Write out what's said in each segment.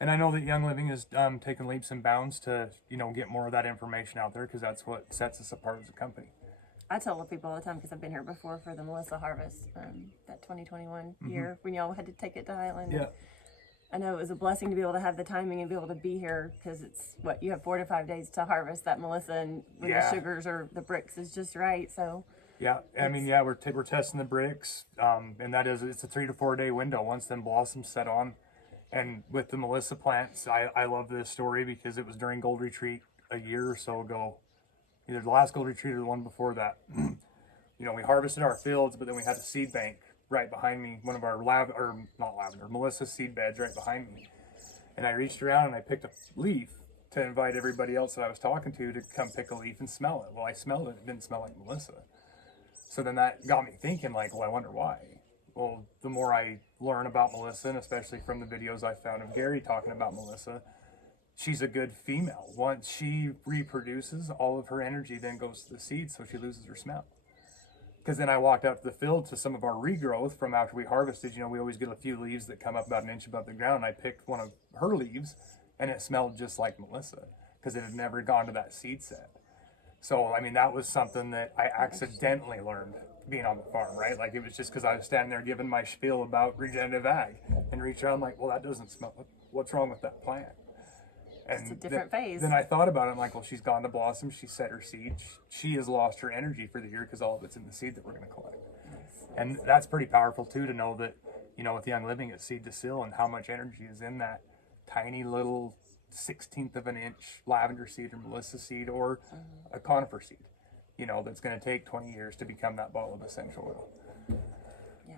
And I know that Young Living is taking leaps and bounds to, get more of that information out there, because that's what sets us apart as a company. I tell people all the time, because I've been here before for the Melissa Harvest, that 2021 year when y'all had to take it to Highland. Yeah. I know it was a blessing to be able to have the timing and be able to be here, because it's you have 4 to 5 days to harvest that Melissa, and when the sugars or the bricks is just right. So yeah, I mean, we're testing the bricks, and it's a 3 to 4 day window once them blossoms set on. And with the Melissa plants, I love this story because it was during Gold Retreat a year or so ago, either the last Gold Retreat or the one before that. We harvested our fields, but then we had a seed bank right behind me, one of our Melissa seed beds right behind me. And I reached around and I picked a leaf to invite everybody else that I was talking to come pick a leaf and smell it. Well, I smelled it. It didn't smell like Melissa. So then that got me thinking, like, well, I wonder why. Well, the more I learn about Melissa, and especially from the videos I found of Gary talking about Melissa, she's a good female. Once she reproduces, all of her energy then goes to the seed, so she loses her smell. Because then I walked out to the field to some of our regrowth from after we harvested. We always get a few leaves that come up about an inch above the ground. And I picked one of her leaves, and it smelled just like Melissa, because it had never gone to that seed set. So, I mean, that was something that I accidentally learned being on the farm, right? Like, it was just because I was standing there giving my spiel about regenerative ag and reach around like, well, that doesn't smell. What's wrong with that plant? And it's a different phase. Then I thought about it. I'm like, well, she's gone to blossom. She set her seed. She has lost her energy for the year because all of it's in the seed that we're going to collect. And that's pretty powerful too, to know that, with Young Living, it's seed to seal, and how much energy is in that tiny little 1/16 of an inch lavender seed or Melissa seed or a conifer seed, that's going to take 20 years to become that bottle of essential oil. Yeah.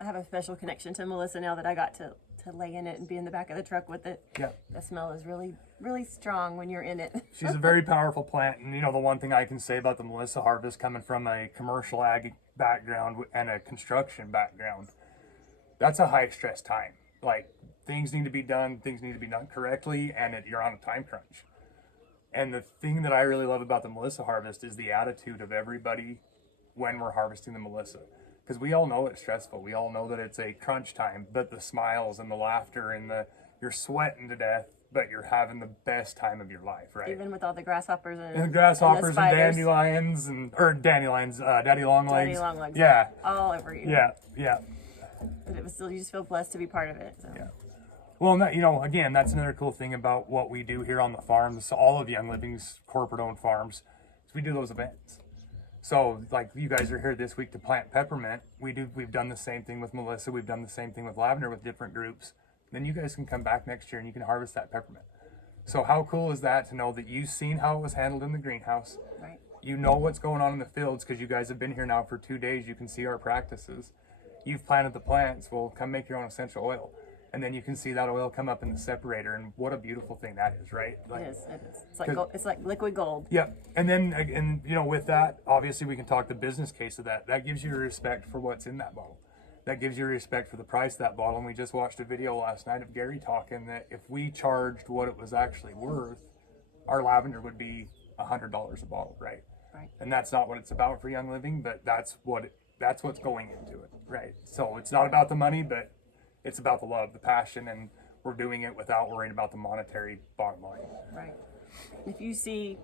I have a special connection to Melissa now that I got to lay in it and be in the back of the truck with it. Yeah. The smell is really, really strong when you're in it. She's a very powerful plant. And, the one thing I can say about the Melissa harvest, coming from a commercial ag background and a construction background, that's a high stress time. Like, things need to be done correctly, and you're on a time crunch. And the thing that I really love about the Melissa harvest is the attitude of everybody when we're harvesting the Melissa. Because we all know it's stressful. We all know that it's a crunch time, but the smiles and the laughter and you're sweating to death, but you're having the best time of your life, right? Even with all the grasshoppers and the dandelions daddy long legs. Daddy long legs. Yeah. All over you. Yeah. But it was still, you just feel blessed to be part of it. So. Yeah. Well, again, that's another cool thing about what we do here on the farm. So all of Young Living's corporate-owned farms, is we do those events. So, like, you guys are here this week to plant peppermint. We've done the same thing with Melissa. We've done the same thing with lavender with different groups. Then you guys can come back next year and you can harvest that peppermint. So how cool is that to know that you've seen how it was handled in the greenhouse? Right. You know what's going on in the fields because you guys have been here now for 2 days. You can see our practices. You've planted the plants. Well, come make your own essential oil. And then you can see that oil come up in the separator, and what a beautiful thing that is, right? It is. It's like gold, it's like liquid gold. Yeah, and then with that, obviously we can talk the business case of that. That gives you respect for what's in that bottle. That gives you respect for the price of that bottle. And we just watched a video last night of Gary talking that if we charged what it was actually worth, our lavender would be $100 a bottle, right? Right. And that's not what it's about for Young Living, but that's what's going into it, right? So it's not about the money, but it's about the love, the passion, and we're doing it without worrying about the monetary bottom line. Right. If you see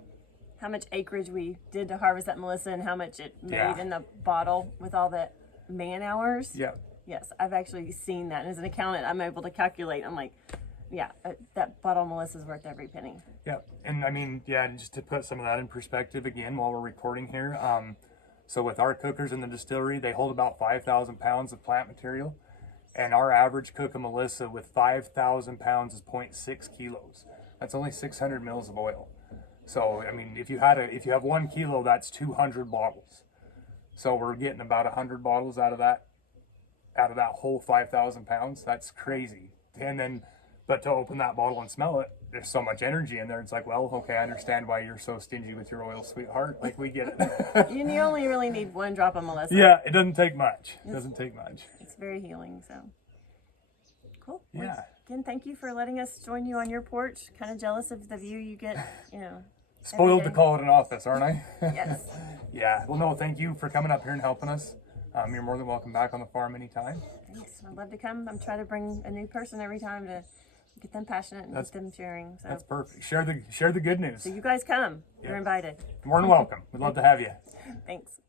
how much acreage we did to harvest that Melissa and how much it made in the bottle with all the man hours. Yeah. Yes, I've actually seen that. And as an accountant, I'm able to calculate. I'm like, that bottle of Melissa's worth every penny. Yeah. And I mean, just to put some of that in perspective again while we're recording here. So with our cookers in the distillery, they hold about 5,000 pounds of plant material. And our average cook of Melissa with 5,000 pounds is 0.6 kilos. That's only 600 mils of oil. So, I mean, if you have 1 kilo, that's 200 bottles. So we're getting about 100 bottles out of that whole 5,000 pounds. That's crazy. And then, but to open that bottle and smell it, there's so much energy in there. It's like, well, okay, I understand why you're so stingy with your oil, sweetheart. Like, we get it. You only really need 1 drop of Melissa. Yeah, it doesn't take much. It's very healing, so. Cool. Yeah. Well, again, thank you for letting us join you on your porch. Kind of jealous of the view you get, Spoiled to call it an office, aren't I? Yes. Yeah. Well, no, thank you for coming up here and helping us. You're more than welcome back on the farm anytime. Thanks. I'd love to come. I'm trying to bring a new person every time to get them passionate and get them sharing. So That's perfect. Share the good news. so you guys come. You're invited. More than welcome. We'd love to have you. Thanks.